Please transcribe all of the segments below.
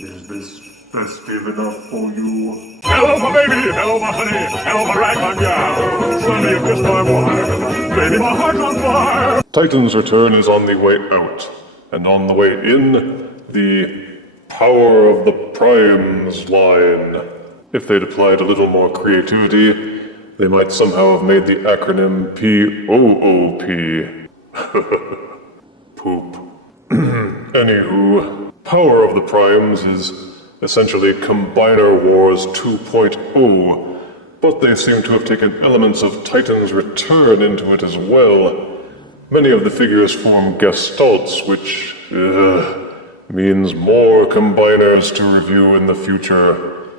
Is this festive enough for you? Hello, my baby! Hello, my honey! Hello, my ragtime gal! Suddenly you kissed my wife! Baby, my heart's on fire! Titan's return is on the way out, and on the way in, the Power of the Primes line. If they'd applied a little more creativity, they might somehow have made the acronym POOP. Poop. Anywho, Power of the Primes is essentially Combiner Wars 2.0, but they seem to have taken elements of Titan's return into it as well. Many of the figures form gestalts, which means more combiners to review in the future.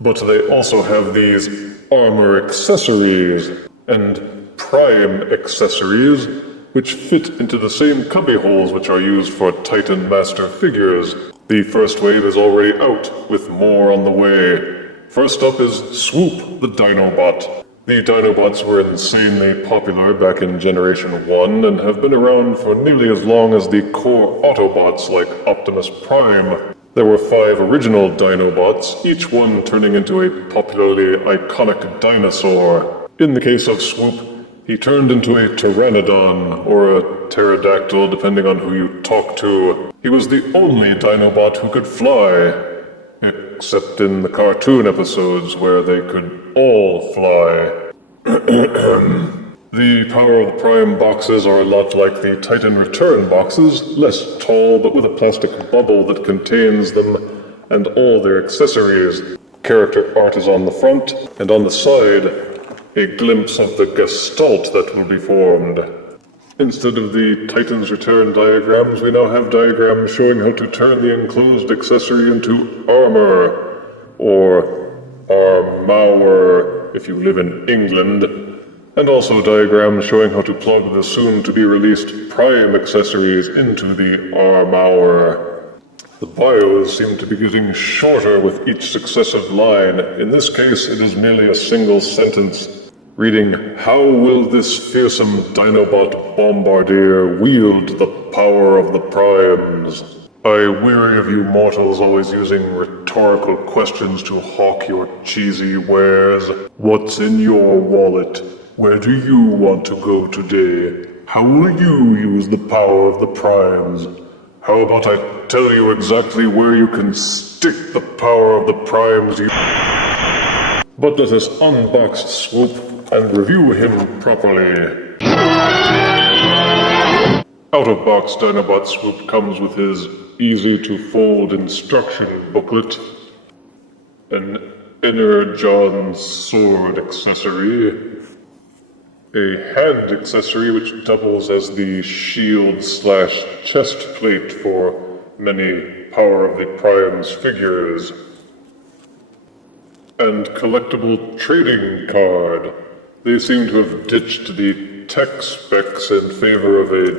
But they also have these armor accessories and prime accessories, which fit into the same cubbyholes which are used for Titan Master figures. The first wave is already out, with more on the way. First up is Swoop the Dinobot. The Dinobots were insanely popular back in Generation 1 and have been around for nearly as long as the core Autobots like Optimus Prime. There were 5 original Dinobots, each one turning into a popularly iconic dinosaur. In the case of Swoop, he turned into a pteranodon, or a pterodactyl depending on who you talk to. He was the only Dinobot who could fly. Except in the cartoon episodes where they could all fly. The Power of the Prime boxes are a lot like the Titan Return boxes, less tall but with a plastic bubble that contains them and all their accessories. Character art is on the front, and on the side, a glimpse of the gestalt that will be formed. Instead of the Titan's Return diagrams, we now have diagrams showing how to turn the enclosed accessory into armor, or armour if you live in England, and also diagrams showing how to plug the soon-to-be-released Prime accessories into the armour. The bios seem to be getting shorter with each successive line. In this case, it is merely a single sentence, reading, "How will this fearsome Dinobot bombardier wield the power of the Primes?" I weary of you mortals always using rhetorical questions to hawk your cheesy wares. What's in your wallet? Where do you want to go today? How will you use the power of the Primes? How about I tell you exactly where you can stick the power of the Primes, you... But let us unbox Swoop and review him properly. Out-of-box Dinobot Swoop comes with his easy-to-fold instruction booklet, an Energon sword accessory, a hand accessory which doubles as the shield/chest plate for many Power of the Primes figures, and collectible trading card. They seem to have ditched the tech specs in favor of a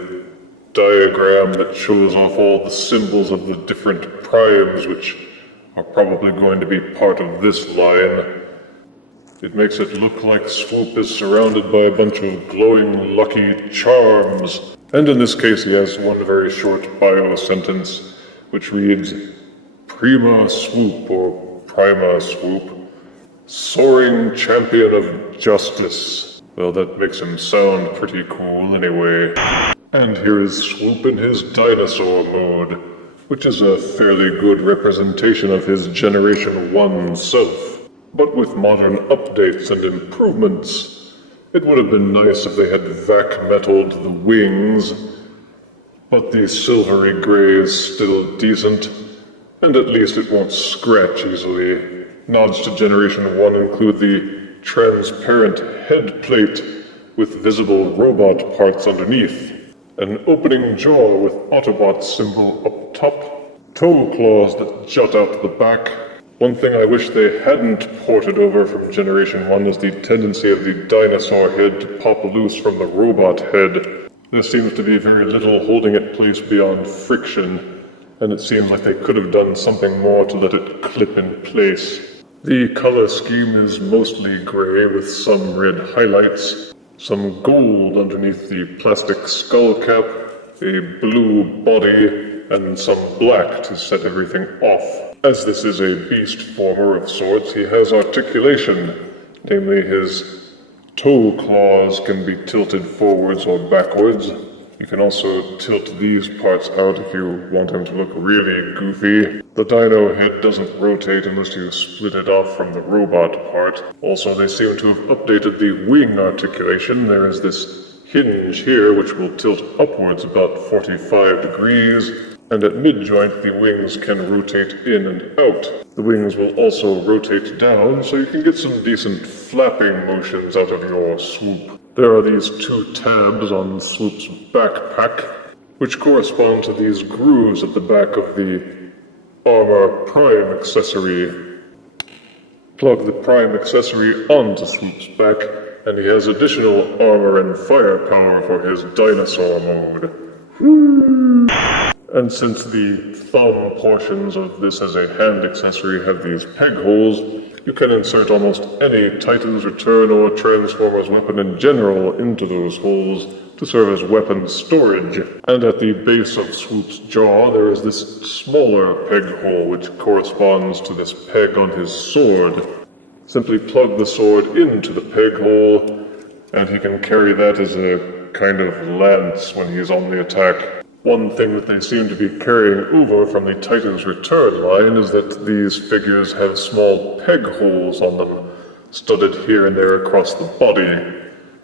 diagram that shows off all the symbols of the different primes, which are probably going to be part of this line. It makes it look like Swoop is surrounded by a bunch of glowing lucky charms. And in this case he has one very short bio sentence, which reads, Prima Swoop, or Prima Swoop, soaring champion of justice. Well, that makes him sound pretty cool anyway. And here is Swoop in his Dinosaur Mode, which is a fairly good representation of his Generation 1 self, but with modern updates and improvements. It would have been nice if they had vac-metalled the wings, but the silvery gray is still decent, and at least it won't scratch easily. Nods to Generation 1 include the transparent head plate with visible robot parts underneath, an opening jaw with Autobot symbol up top, toe claws that jut out the back. One thing I wish they hadn't ported over from Generation 1 is the tendency of the dinosaur head to pop loose from the robot head. There seems to be very little holding it placed beyond friction, and it seems like they could have done something more to let it clip in place. The color scheme is mostly gray with some red highlights, some gold underneath the plastic skull cap, a blue body, and some black to set everything off. As this is a beast former of sorts, he has articulation, namely his toe claws can be tilted forwards or backwards. You can also tilt these parts out if you want him to look really goofy. The dino head doesn't rotate unless you split it off from the robot part. Also, they seem to have updated the wing articulation. There is this hinge here which will tilt upwards about 45 degrees, and at mid-joint the wings can rotate in and out. The wings will also rotate down, so you can get some decent flapping motions out of your Swoop. There are these two tabs on Swoop's backpack, which correspond to these grooves at the back of the armor prime accessory. Plug the prime accessory onto Swoop's back, and he has additional armor and firepower for his Dinosaur Mode. And since the thumb portions of this as a hand accessory have these peg holes, you can insert almost any Titan's Return or Transformers weapon in general into those holes to serve as weapon storage. And at the base of Swoop's jaw, there is this smaller peg hole which corresponds to this peg on his sword. Simply plug the sword into the peg hole, and he can carry that as a kind of lance when he's on the attack. One thing that they seem to be carrying over from the Titan's Return line is that these figures have small peg holes on them, studded here and there across the body.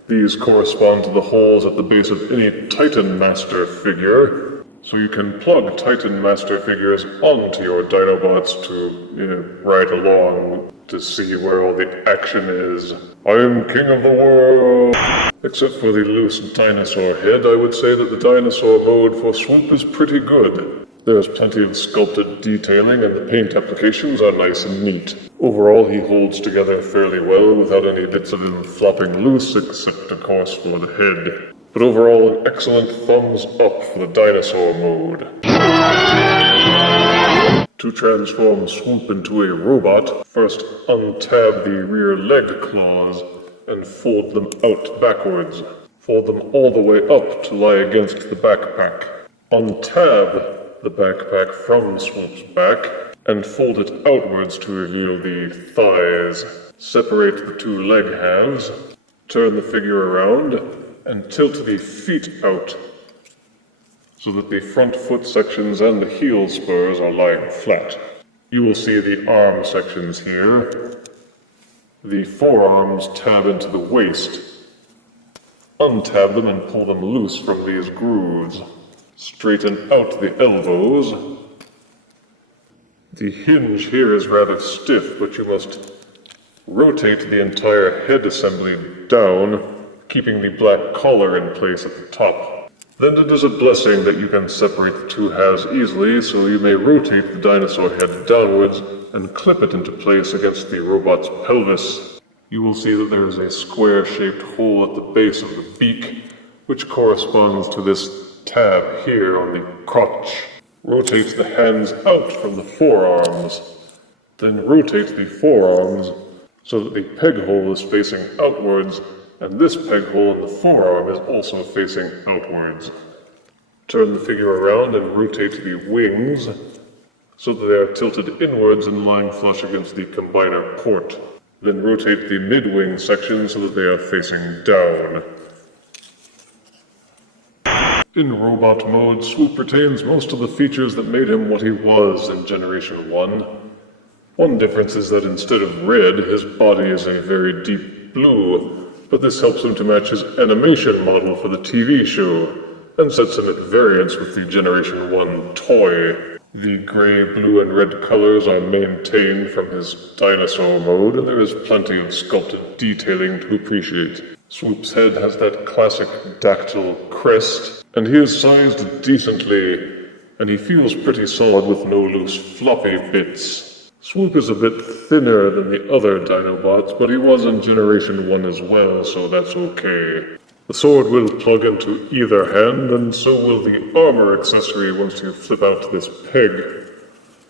These correspond to the holes at the base of any Titan Master figure, so you can plug Titan Master figures onto your Dinobots to ride along to see where all the action is. I'm king of the world! Except for the loose dinosaur head, I would say that the Dinosaur Mode for Swoop is pretty good. There's plenty of sculpted detailing and the paint applications are nice and neat. Overall, he holds together fairly well without any bits of him flopping loose, except of course for the head. But overall, an excellent thumbs up for the Dinosaur Mode. To transform Swoop into a robot, first untab the rear leg claws and fold them out backwards. Fold them all the way up to lie against the backpack. Untab the backpack from Swoop's back and fold it outwards to reveal the thighs. Separate the two leg halves, turn the figure around, and tilt the feet out so that the front foot sections and the heel spurs are lying flat. You will see the arm sections here. The forearms tab into the waist. Untab them and pull them loose from these grooves. Straighten out the elbows. The hinge here is rather stiff, but you must rotate the entire head assembly down, keeping the black collar in place at the top. Then it is a blessing that you can separate the two halves easily, so you may rotate the dinosaur head downwards and clip it into place against the robot's pelvis. You will see that there is a square-shaped hole at the base of the beak, which corresponds to this tab here on the crotch. Rotate the hands out from the forearms. Then rotate the forearms so that the peg hole is facing outwards, and this peg hole in the forearm is also facing outwards. Turn the figure around and rotate the wings so that they are tilted inwards and lying flush against the combiner port. Then rotate the mid-wing section so that they are facing down. In robot mode, Swoop retains most of the features that made him what he was in Generation 1. One difference is that instead of red, his body is a very deep blue, but this helps him to match his animation model for the TV show, and sets him at variance with the Generation 1 toy. The gray, blue, and red colors are maintained from his Dinosaur Mode, and there is plenty of sculpted detailing to appreciate. Swoop's head has that classic dactyl crest, and he is sized decently, and he feels pretty solid with no loose floppy bits. Swoop is a bit thinner than the other Dinobots, but he was in Generation 1 as well, so that's okay. The sword will plug into either hand, and so will the armor accessory once you flip out this peg.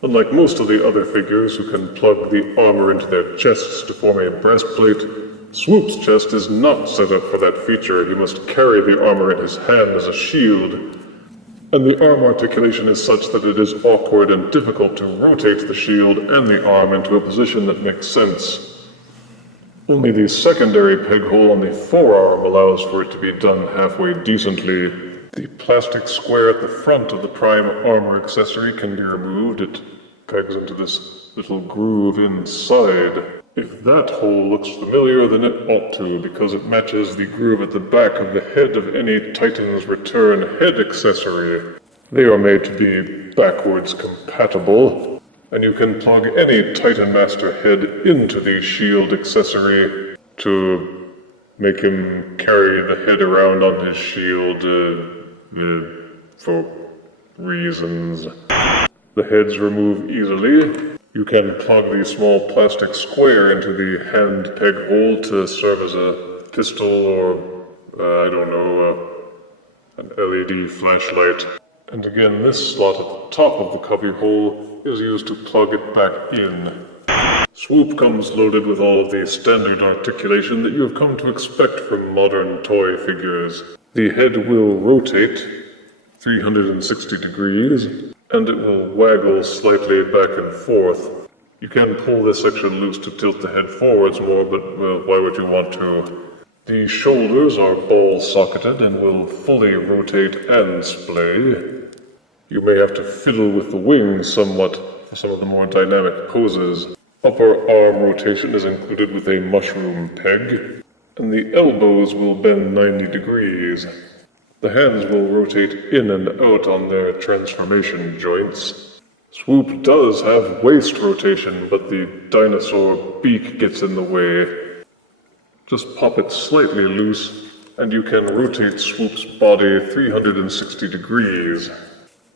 Unlike most of the other figures who can plug the armor into their chests to form a breastplate, Swoop's chest is not set up for that feature. He must carry the armor in his hand as a shield. and the arm articulation is such that it is awkward and difficult to rotate the shield and the arm into a position that makes sense. Only the secondary peg hole on the forearm allows for it to be done halfway decently. The plastic square at the front of the prime armor accessory can be removed. It pegs into this little groove inside. If that hole looks familiar, then it ought to, because it matches the groove at the back of the head of any Titan's Return head accessory. They are made to be backwards compatible, and you can plug any Titan Master head into the shield accessory to make him carry the head around on his shield for reasons. The heads remove easily. You can plug the small plastic square into the hand peg hole to serve as a pistol or, an LED flashlight. And again, this slot at the top of the cubby hole is used to plug it back in. Swoop comes loaded with all of the standard articulation that you have come to expect from modern toy figures. The head will rotate 360 degrees, and it will waggle slightly back and forth. You can pull this section loose to tilt the head forwards more, but, well, why would you want to? The shoulders are ball-socketed and will fully rotate and splay. You may have to fiddle with the wings somewhat for some of the more dynamic poses. Upper arm rotation is included with a mushroom peg, and the elbows will bend 90 degrees. The hands will rotate in and out on their transformation joints. Swoop does have waist rotation, but the dinosaur beak gets in the way. Just pop it slightly loose, and you can rotate Swoop's body 360 degrees.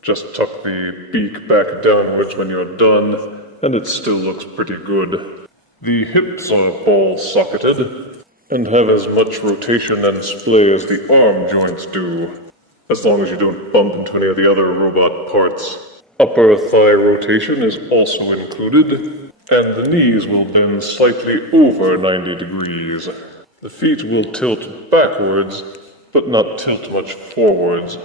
Just tuck the beak back downwards when you're done, and it still looks pretty good. The hips are ball-socketed, and have as much rotation and splay as the arm joints do, as long as you don't bump into any of the other robot parts. Upper thigh rotation is also included, and the knees will bend slightly over 90 degrees. The feet will tilt backwards, but not tilt much forwards.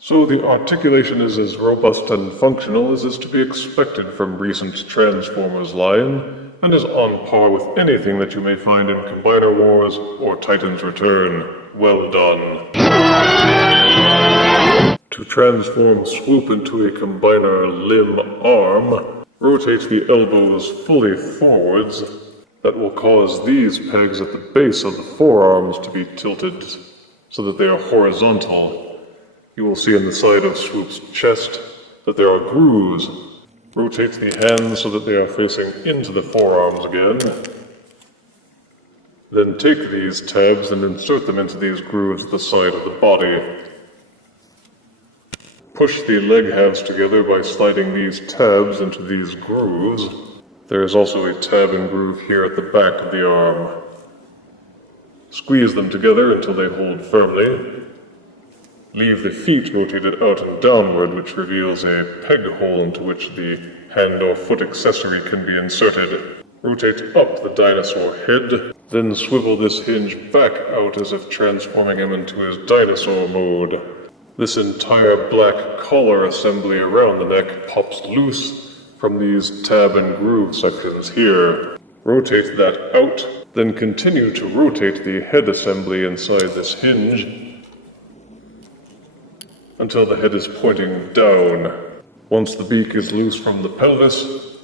So the articulation is as robust and functional as is to be expected from recent Transformers line, and is on par with anything that you may find in Combiner Wars or Titan's Return. Well done. To transform Swoop into a Combiner limb arm, rotate the elbows fully forwards. That will cause these pegs at the base of the forearms to be tilted so that they are horizontal. You will see in the side of Swoop's chest that there are grooves. Rotate the hands so that they are facing into the forearms again. Then take these tabs and insert them into these grooves at the side of the body. Push the leg halves together by sliding these tabs into these grooves. There is also a tab and groove here at the back of the arm. Squeeze them together until they hold firmly. Leave the feet rotated out and downward, which reveals a peg hole into which the hand or foot accessory can be inserted. Rotate up the dinosaur head, then swivel this hinge back out as if transforming him into his Dinosaur Mode. This entire black collar assembly around the neck pops loose from these tab and groove sections here. Rotate that out, then continue to rotate the head assembly inside this hinge until the head is pointing down. Once the beak is loose from the pelvis,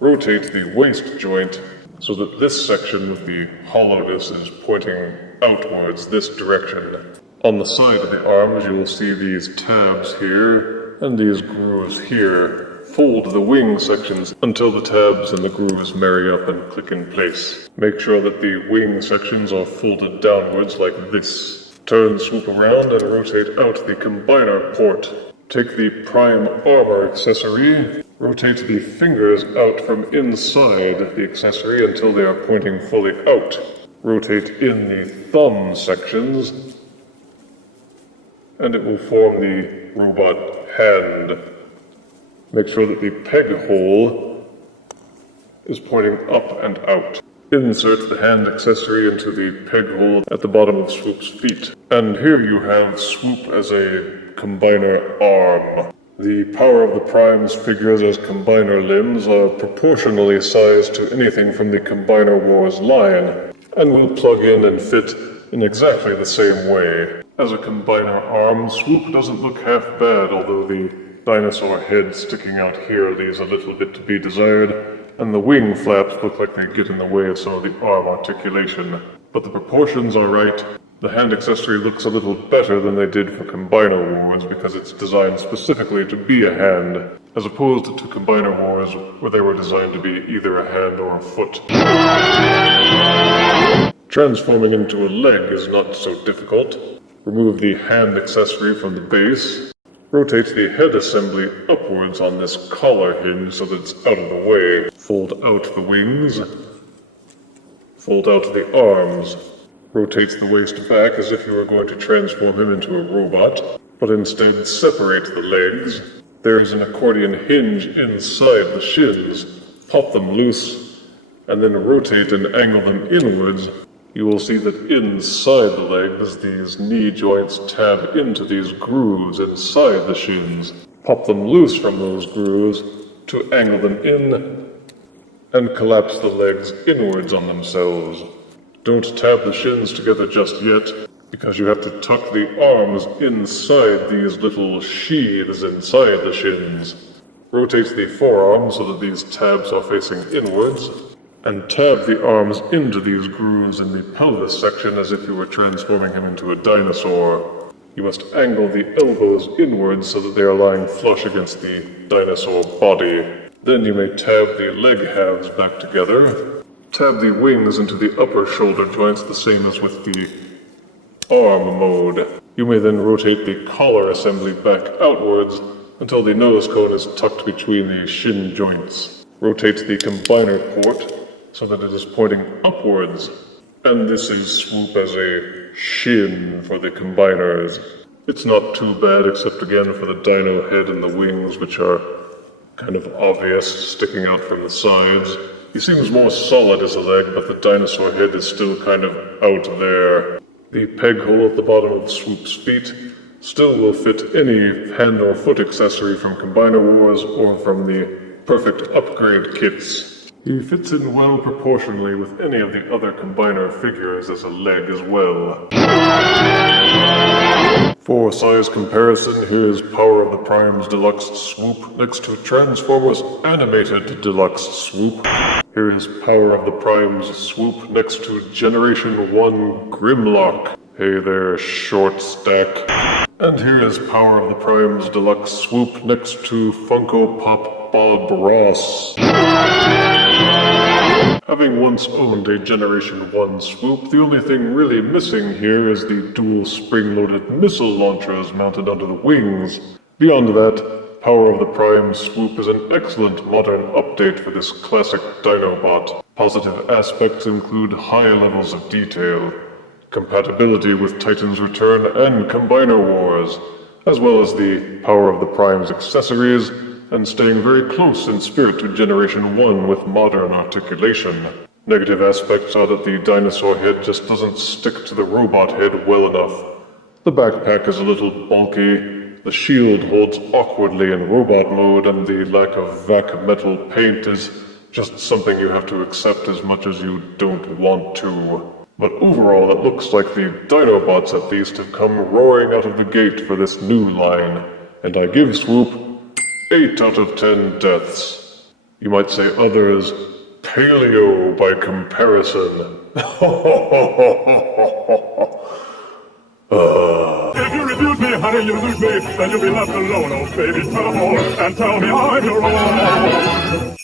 rotate the waist joint so that this section with the hollowness is pointing outwards this direction. On the side of the arms, you will see these tabs here and these grooves here. Fold the wing sections until the tabs and the grooves marry up and click in place. Make sure that the wing sections are folded downwards like this. Turn Swoop around and rotate out the combiner port. Take the prime armor accessory, rotate the fingers out from inside the accessory until they are pointing fully out. Rotate in the thumb sections, and it will form the robot hand. Make sure that the peg hole is pointing up and out. Insert the hand accessory into the peg hole at the bottom of Swoop's feet. And here you have Swoop as a combiner arm. The power of the primes figures as combiner limbs are proportionally sized to anything from the Combiner Wars line, and will plug in and fit in exactly the same way. As a combiner arm, Swoop doesn't look half bad, although the dinosaur head sticking out here leaves a little bit to be desired, and the wing flaps look like they get in the way of some of the arm articulation. But the proportions are right. The hand accessory looks a little better than they did for Combiner Wars because it's designed specifically to be a hand, as opposed to Combiner Wars where they were designed to be either a hand or a foot. Transforming into a leg is not so difficult. Remove the hand accessory from the base. Rotate the head assembly upwards on this collar hinge so that it's out of the way. Fold out the wings. Fold out the arms. Rotates the waist back as if you were going to transform him into a robot, but instead separate the legs. There's an accordion hinge inside the shins. Pop them loose, and then rotate and angle them inwards. You will see that inside the legs, these knee joints tab into these grooves inside the shins. Pop them loose from those grooves to angle them in and collapse the legs inwards on themselves. Don't tab the shins together just yet, because you have to tuck the arms inside these little sheaths inside the shins. Rotate the forearms so that these tabs are facing inwards, and tab the arms into these grooves in the pelvis section as if you were transforming him into a dinosaur. You must angle the elbows inwards so that they are lying flush against the dinosaur body. Then you may tab the leg halves back together. Tab the wings into the upper shoulder joints the same as with the arm mode. You may then rotate the collar assembly back outwards until the nose cone is tucked between the shin joints. Rotate the combiner port so that it is pointing upwards, and this is Swoop as a shin for the combiners. It's not too bad, except again for the dino head and the wings, which are kind of obvious, sticking out from the sides. He seems more solid as a leg, but the dinosaur head is still kind of out there. The peg hole at the bottom of Swoop's feet still will fit any hand or foot accessory from Combiner Wars or from the Perfect Upgrade kits. He fits in well proportionally with any of the other Combiner figures as a leg as well. For size comparison, here's Power of the Primes Deluxe Swoop next to Transformers Animated Deluxe Swoop. Here is Power of the Primes Swoop next to Generation 1 Grimlock. Hey there, short stack. And here is Power of the Primes Deluxe Swoop next to Funko Pop Bob Ross. Having once owned a Generation 1 Swoop, the only thing really missing here is the dual spring-loaded missile launchers mounted onto the wings. Beyond that, Power of the Prime Swoop is an excellent modern update for this classic Dinobot. Positive aspects include high levels of detail, compatibility with Titan's Return and Combiner Wars, as well as the Power of the Prime's accessories, and staying very close in spirit to Generation 1 with modern articulation. Negative aspects are that the dinosaur head just doesn't stick to the robot head well enough. The backpack is a little bulky, the shield holds awkwardly in robot mode, and the lack of vac metal paint is just something you have to accept as much as you don't want to. But overall, it looks like the Dinobots at least have come roaring out of the gate for this new line, and I give Swoop 8 out of 10 deaths. You might say others, paleo by comparison. If you refuse me, honey, you lose me, then you'll be left alone, oh baby, come on and tell me I'm your own.